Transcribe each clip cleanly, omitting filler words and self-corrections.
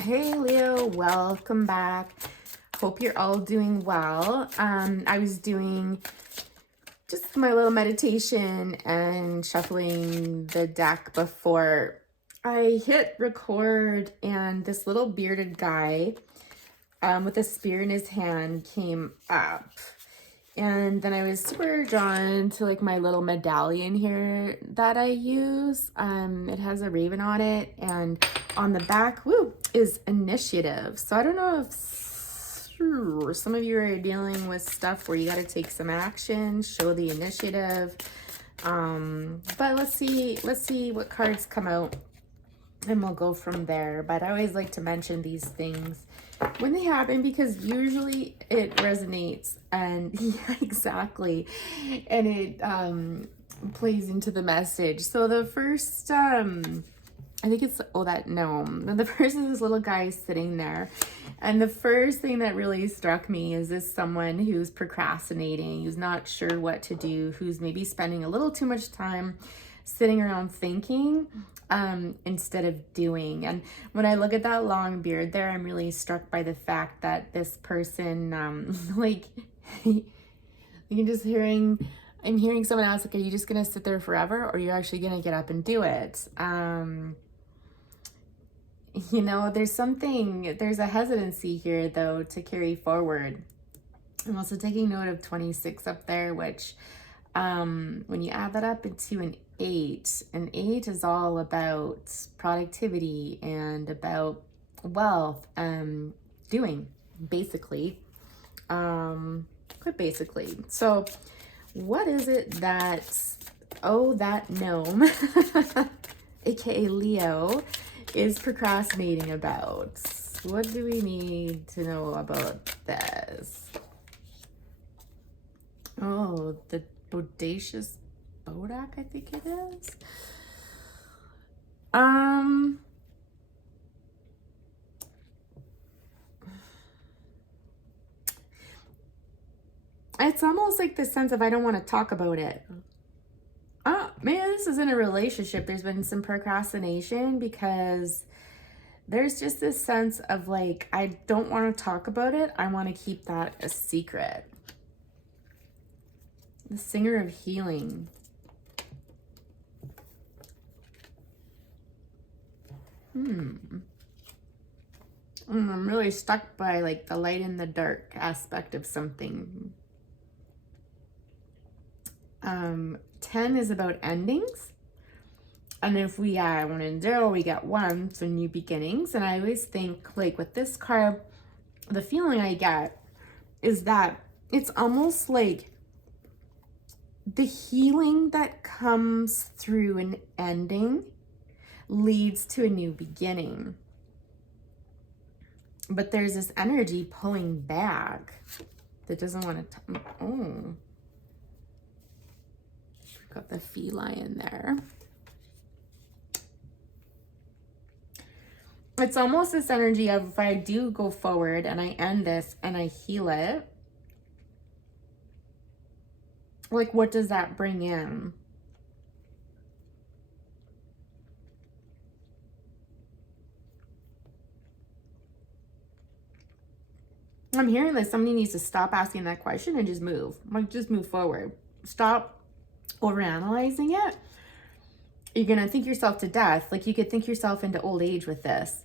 Hey Leo, welcome back. Hope you're all doing well. I was doing just my little meditation and shuffling the deck before I hit record, and this little bearded guy with a spear in his hand came up. And then I was super drawn to like my little medallion here that I use. It has a raven on it, and on the back, is initiative. So I don't know if some of you are dealing with stuff where you got to take some action, show the initiative. But let's see what cards come out, and we'll go from there. But I always like to mention these things when they happen because usually it resonates, and yeah, exactly, and it plays into the message. So the first I think it's that gnome. The first is this little guy sitting there, and the first thing that really struck me is this someone who's procrastinating, who's not sure what to do, who's maybe spending a little too much time sitting around thinking instead of doing. And when I look at that long beard there, I'm really struck by the fact that this person, like, I'm hearing someone else, like, are you just gonna sit there forever, or are you actually gonna get up and do it? There's a hesitancy here though to carry forward. I'm also taking note of 26 up there, which when you add that up into an 8 is all about productivity and about wealth, doing, basically, quite basically. So what is it that that gnome aka Leo is procrastinating about? What do we need to know about this? Oh, the bodacious Bodak, I think it is. It's almost like the sense of I don't want to talk about it. Maybe this is in a relationship. There's been some procrastination because there's just this sense of like, I don't want to talk about it. I want to keep that a secret. The Singer of Healing. I'm really stuck by like the light and the dark aspect of something. 10 is about endings. And if we add 1 and 0, we get 1, so new beginnings. And I always think, like, with this card, the feeling I get is that it's almost like the healing that comes through an ending leads to a new beginning. But there's this energy pulling back that doesn't want to. Got the feline there. It's almost this energy of if I do go forward and I end this and I heal it, like, what does that bring in? I'm hearing that somebody needs to stop asking that question and just move. Like, just move forward. Stop overanalyzing it. You're going to think yourself to death. Like, you could think yourself into old age with this.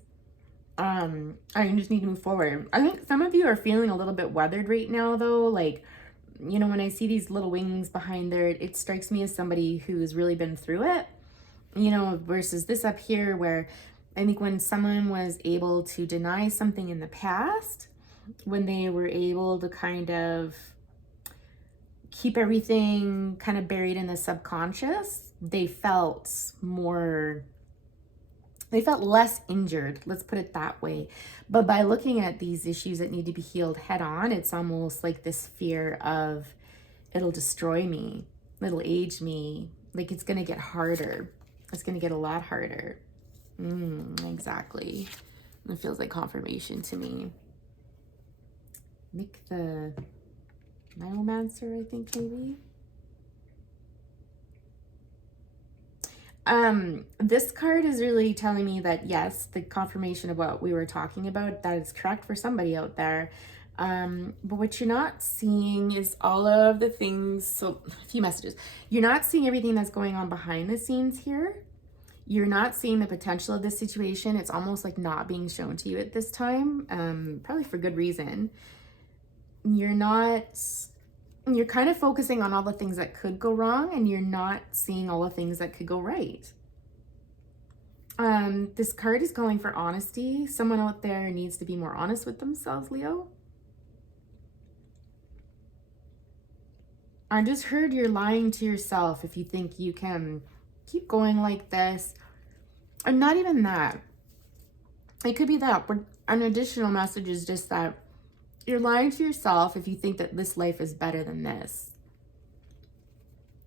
I just need to move forward. I think some of you are feeling a little bit weathered right now, though. Like, you know, when I see these little wings behind there, it strikes me as somebody who's really been through it, you know, versus this up here where I think when someone was able to deny something in the past, when they were able to kind of keep everything kind of buried in the subconscious, they felt less injured, let's put it that way. But by looking at these issues that need to be healed head on, it's almost like this fear of it'll destroy me, it'll age me, like it's going to get harder. It's going to get a lot harder. Exactly. It feels like confirmation to me. Mick the Nilomancer, I think, maybe. This card is really telling me that yes, the confirmation of what we were talking about, that is correct for somebody out there. But what you're not seeing is all of the things. So a few messages. You're not seeing everything that's going on behind the scenes here. You're not seeing the potential of this situation. It's almost like not being shown to you at this time, probably for good reason. You're kind of focusing on all the things that could go wrong, and you're not seeing all the things that could go right. This card is calling for honesty. Someone out there needs to be more honest with themselves, Leo. I just heard you're lying to yourself if you think you can keep going like this. And not even that. It could be that, but an additional message is just that you're lying to yourself if you think that this life is better than this.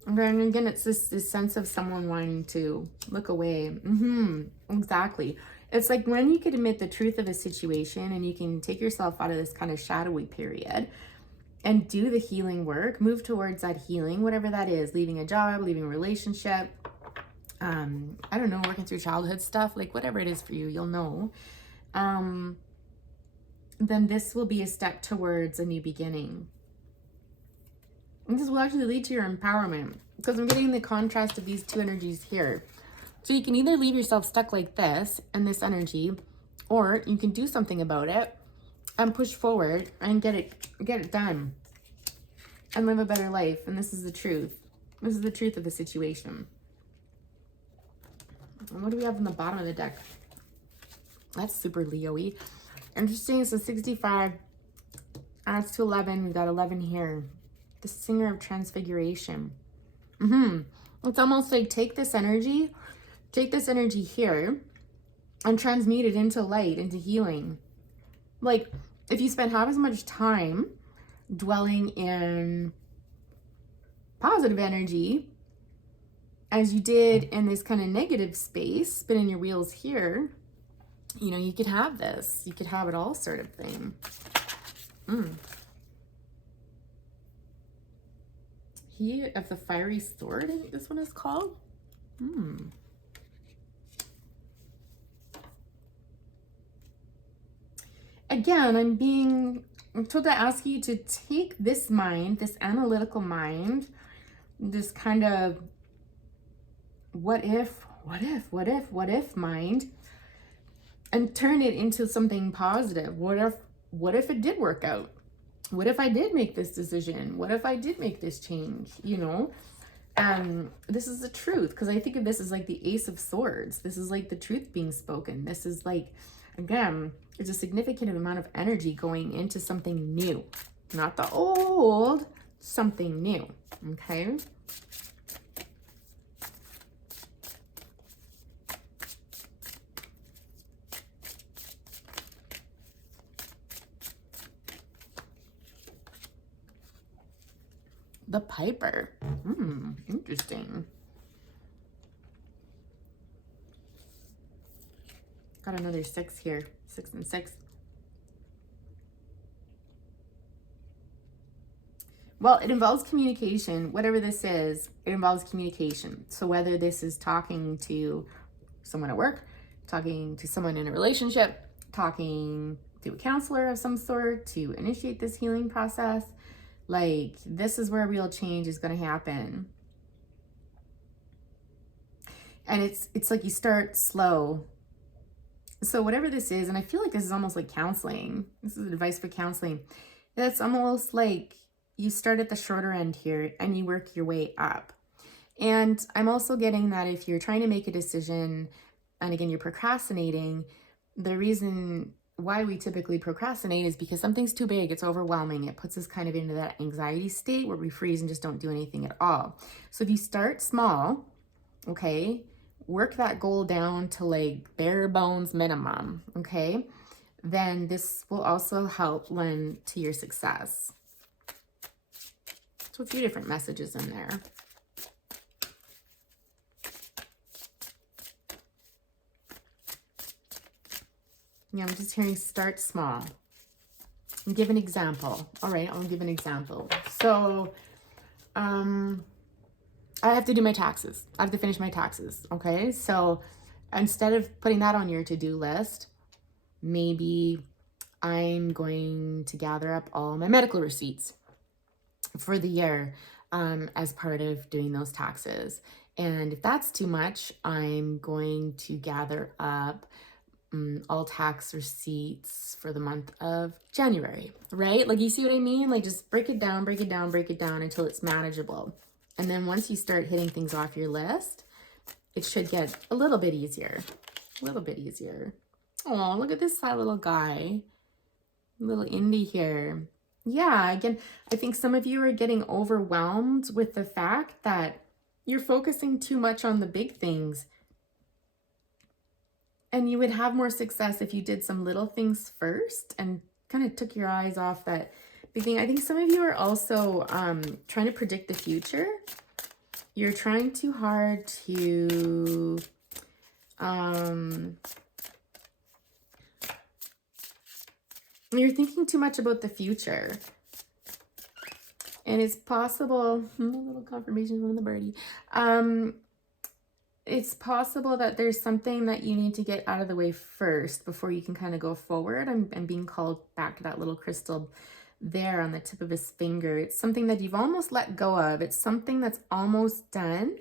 And again, it's this sense of someone wanting to look away. Exactly. It's like when you can admit the truth of a situation and you can take yourself out of this kind of shadowy period and do the healing work, move towards that healing, whatever that is, leaving a job, leaving a relationship, I don't know, working through childhood stuff, like whatever it is for you, you'll know. Then this will be a step towards a new beginning. And this will actually lead to your empowerment, because I'm getting the contrast of these two energies here. So you can either leave yourself stuck like this and this energy, or you can do something about it and push forward and get it done and live a better life. And this is the truth. This is the truth of the situation. And what do we have on the bottom of the deck? That's super Leo-y. Interesting. So 65 adds to 11. We've got 11 here. The Singer of Transfiguration. It's almost like take this energy here and transmute it into light, into healing. Like if you spend half as much time dwelling in positive energy as you did in this kind of negative space, spinning your wheels here, you know, you could have this. You could have it all, sort of thing. He of the Fiery Sword, I think this one is called. Again, I'm told to ask you to take this mind, this analytical mind, this kind of what if mind, and turn it into something positive. What if it did work out? What if I did make this decision? What if I did make this change? You know, this is the truth, because I think of this as like the Ace of Swords. This is like the truth being spoken. This is like, again, there's a significant amount of energy going into something new, not the old, something new. Okay. The Piper. Interesting. Got another 6 here. 6 and 6. Well, it involves communication. Whatever this is, it involves communication. So whether this is talking to someone at work, talking to someone in a relationship, talking to a counselor of some sort to initiate this healing process, like this is where real change is going to happen. And it's like you start slow. So whatever this is, and I feel like this is almost like counseling. This is advice for counseling. That's almost like you start at the shorter end here and you work your way up. And I'm also getting that if you're trying to make a decision and again, you're procrastinating, the reason why we typically procrastinate is because something's too big, it's overwhelming. It puts us kind of into that anxiety state where we freeze and just don't do anything at all. So if you start small, okay, work that goal down to like bare bones minimum, okay, then this will also help lend to your success. So a few different messages in there. Yeah, I'm just hearing start small. And give an example. All right, I'll give an example. So, I have to do my taxes. I have to finish my taxes. Okay. So instead of putting that on your to-do list, maybe I'm going to gather up all my medical receipts for the year as part of doing those taxes. And if that's too much, I'm going to gather up all tax receipts for the month of January, right? Like, you see what I mean? Like, just break it down, break it down, break it down until it's manageable. And then once you start hitting things off your list, it should get a little bit easier. A little bit easier. Oh, look at this sad little guy. Little indie here. Yeah, again, I think some of you are getting overwhelmed with the fact that you're focusing too much on the big things. And you would have more success if you did some little things first and kind of took your eyes off that big thing. I think some of you are also trying to predict the future. You're trying too hard to you're thinking too much about the future. And it's possible, a little confirmation from the birdie. It's possible that there's something that you need to get out of the way first before you can kind of go forward. I'm being called back to that little crystal there on the tip of his finger. It's something that you've almost let go of. It's something that's almost done,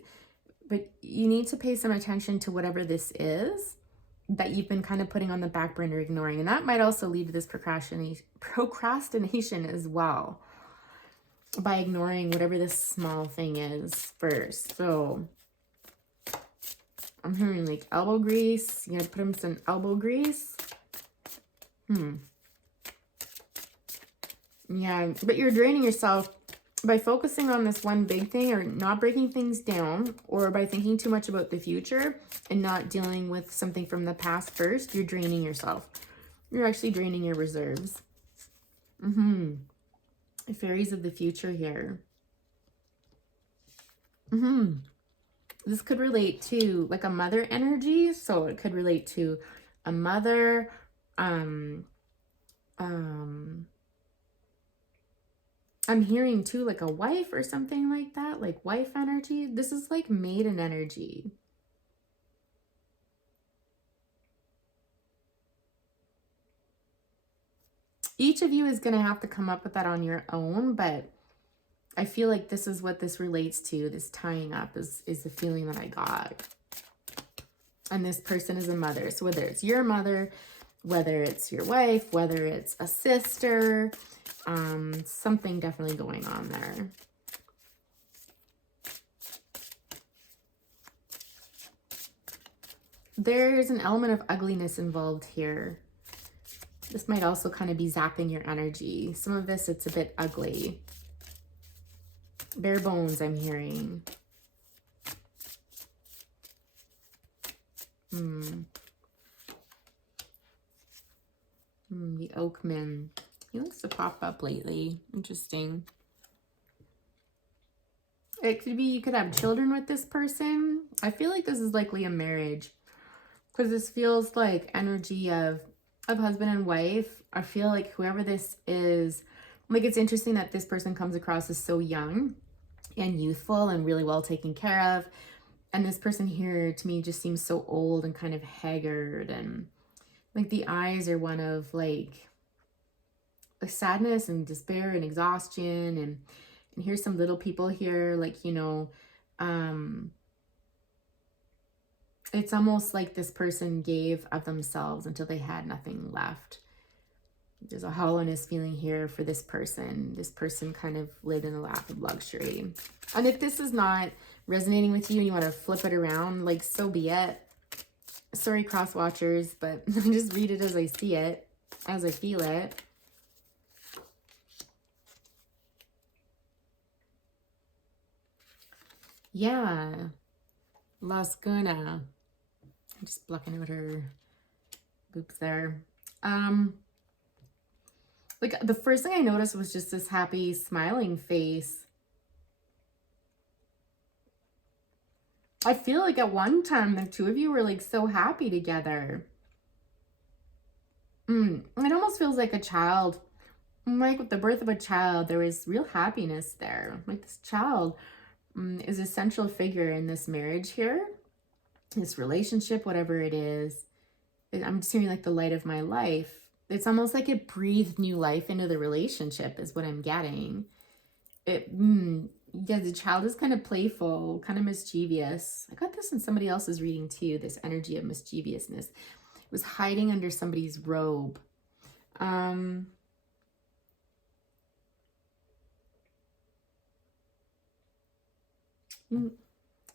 but you need to pay some attention to whatever this is that you've been kind of putting on the back burner, ignoring. And that might also lead to this procrastination as well, by ignoring whatever this small thing is first. So I'm hearing like elbow grease. You gotta put him some elbow grease. Yeah, but you're draining yourself by focusing on this one big thing, or not breaking things down, or by thinking too much about the future and not dealing with something from the past first. You're draining yourself. You're actually draining your reserves. Fairies of the future here. This could relate to like a mother energy. So it could relate to a mother, I'm hearing too like a wife or something like that, like wife energy. This is like maiden energy. Each of you is going to have to come up with that on your own, but I feel like this is what this relates to. This tying up is the feeling that I got. And this person is a mother. So whether it's your mother, whether it's your wife, whether it's a sister, something definitely going on there. There's an element of ugliness involved here. This might also kind of be zapping your energy. Some of this, it's a bit ugly. Bare bones, I'm hearing. The Oakman. He likes to pop up lately. Interesting. It could be you could have children with this person. I feel like this is likely a marriage, because this feels like energy of husband and wife. I feel like whoever this is, like, it's interesting that this person comes across as so young and youthful and really well taken care of. And this person here to me just seems so old and kind of haggard, and like the eyes are one of like sadness and despair and exhaustion. And here's some little people here, like, you know, it's almost like this person gave of themselves until they had nothing left. There's a hollowness feeling here for this person. This person kind of lived in a lap of luxury. And if this is not resonating with you and you want to flip it around, like, so be it. Sorry, cross watchers, but just read it as I see it, as I feel it. Yeah. Las Guna. I'm just blocking out her boobs there. Like, the first thing I noticed was just this happy, smiling face. I feel like at one time, the two of you were, like, so happy together. It almost feels like a child. Like, with the birth of a child, there was real happiness there. Like, this child, is a central figure in this marriage here, this relationship, whatever it is. I'm just hearing like the light of my life. It's almost like it breathed new life into the relationship is what I'm getting. Yeah, the child is kind of playful, kind of mischievous. I got this in somebody else's reading too, this energy of mischievousness. It was hiding under somebody's robe.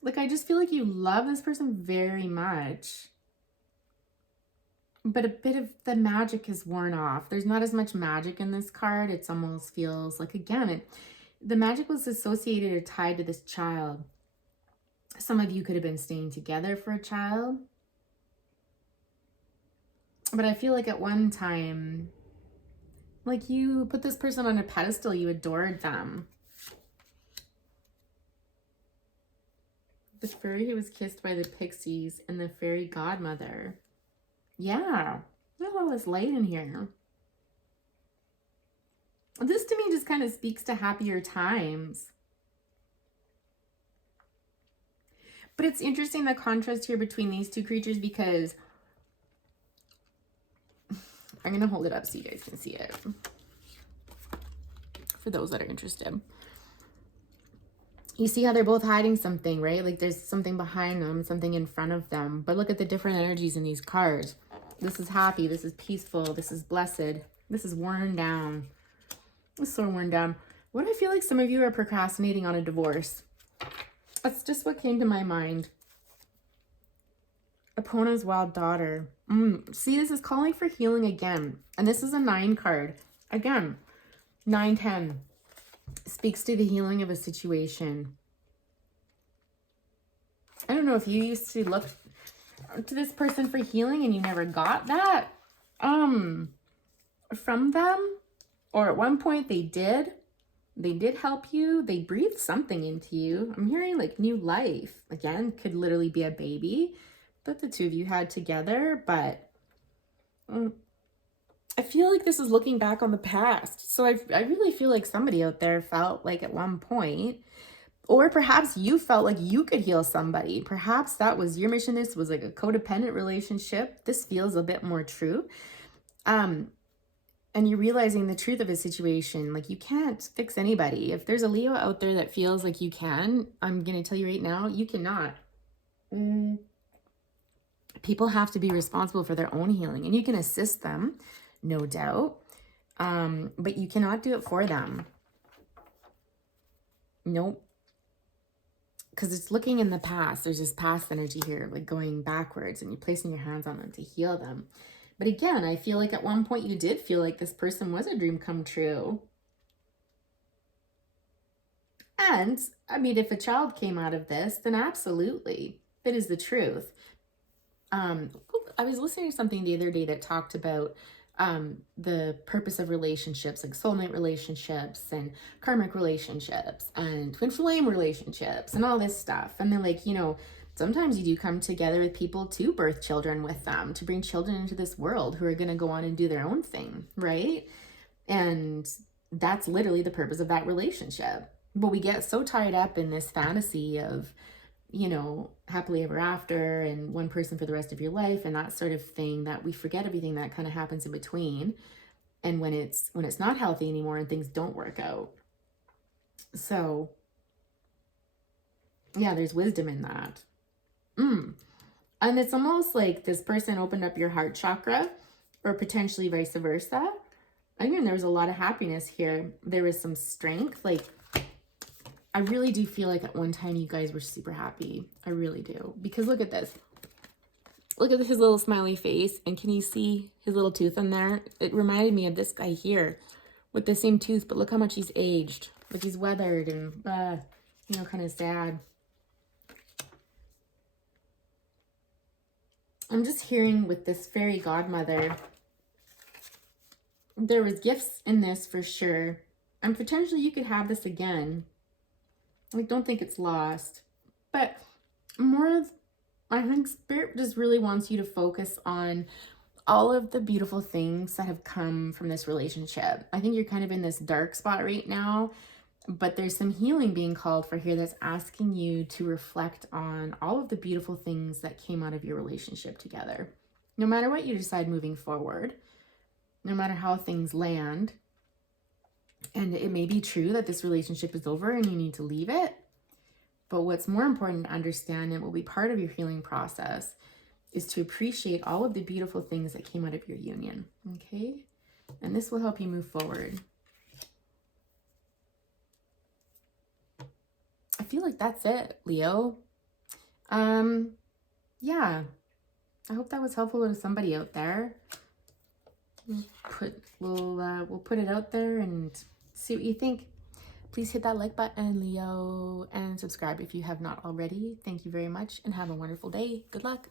Like, I just feel like you love this person very much, but a bit of the magic is worn off. There's not as much magic in this card. It almost feels like, again, the magic was associated or tied to this child. Some of you could have been staying together for a child. But I feel like at one time, like, you put this person on a pedestal, you adored them. The fairy who was kissed by the pixies and the fairy godmother. Yeah, there's all this light in here. This to me just kind of speaks to happier times. But it's interesting the contrast here between these two creatures, because I'm going to hold it up so you guys can see it for those that are interested. You see how they're both hiding something, right? Like there's something behind them, something in front of them. But look at the different energies in these cards. This is happy. This is peaceful. This is blessed. This is worn down. It's so worn down. What I feel like some of you are procrastinating on a divorce. That's just what came to my mind. Epona's wild daughter. See, this is calling for healing again. And this is a 9 card. Again, 9-10. Speaks to the healing of a situation. I don't know if you used to look to this person for healing and you never got that from them, or at one point they did help you. They breathed something into you. I'm hearing like new life. Again, could literally be a baby that the two of you had together, but I feel like this is looking back on the past. So I really feel like somebody out there felt like at one point, or perhaps you felt like you could heal somebody. Perhaps that was your mission. This was like a codependent relationship. This feels a bit more true. And you're realizing the truth of a situation. Like, you can't fix anybody. If there's a Leo out there that feels like you can, I'm going to tell you right now, you cannot. People have to be responsible for their own healing, and you can assist them, no doubt, but you cannot do it for them. Nope. Because it's looking in the past. There's this past energy here, like going backwards, and you're placing your hands on them to heal them. But again, I feel like at one point you did feel like this person was a dream come true. And, I mean, if a child came out of this, then absolutely. That is the truth. I was listening to something the other day that talked about the purpose of relationships, like soulmate relationships and karmic relationships and twin flame relationships and all this stuff. And then, like, you know, sometimes you do come together with people to birth children with them, to bring children into this world who are going to go on and do their own thing, right? And that's literally the purpose of that relationship. But we get so tied up in this fantasy of, you know, happily ever after and one person for the rest of your life and that sort of thing, that we forget everything that kind of happens in between, and when it's not healthy anymore and things don't work out. So yeah, there's wisdom in that. And it's almost like this person opened up your heart chakra, or potentially vice versa. Again, there was a lot of happiness here. There was some strength. Like, I really do feel like at one time you guys were super happy. I really do. Because look at this. Look at his little smiley face. And can you see his little tooth in there? It reminded me of this guy here with the same tooth. But look how much he's aged. Like, he's weathered and, you know, kind of sad. I'm just hearing with this fairy godmother, there was gifts in this for sure. And potentially you could have this again. Like, don't think it's lost. But more of, I think Spirit just really wants you to focus on all of the beautiful things that have come from this relationship. I think you're kind of in this dark spot right now, But there's some healing being called for here that's asking you to reflect on all of the beautiful things that came out of your relationship together. No matter what you decide moving forward, no matter how things land, and it may be true that this relationship is over and you need to leave it, but what's more important to understand and will be part of your healing process is to appreciate all of the beautiful things that came out of your union, okay? And this will help you move forward. I feel like that's it, Leo. Yeah, I hope that was helpful to somebody out there. We'll put it out there and see what you think. Please hit that like button, Leo, and subscribe if you have not already. Thank you very much and have a wonderful day. Good luck.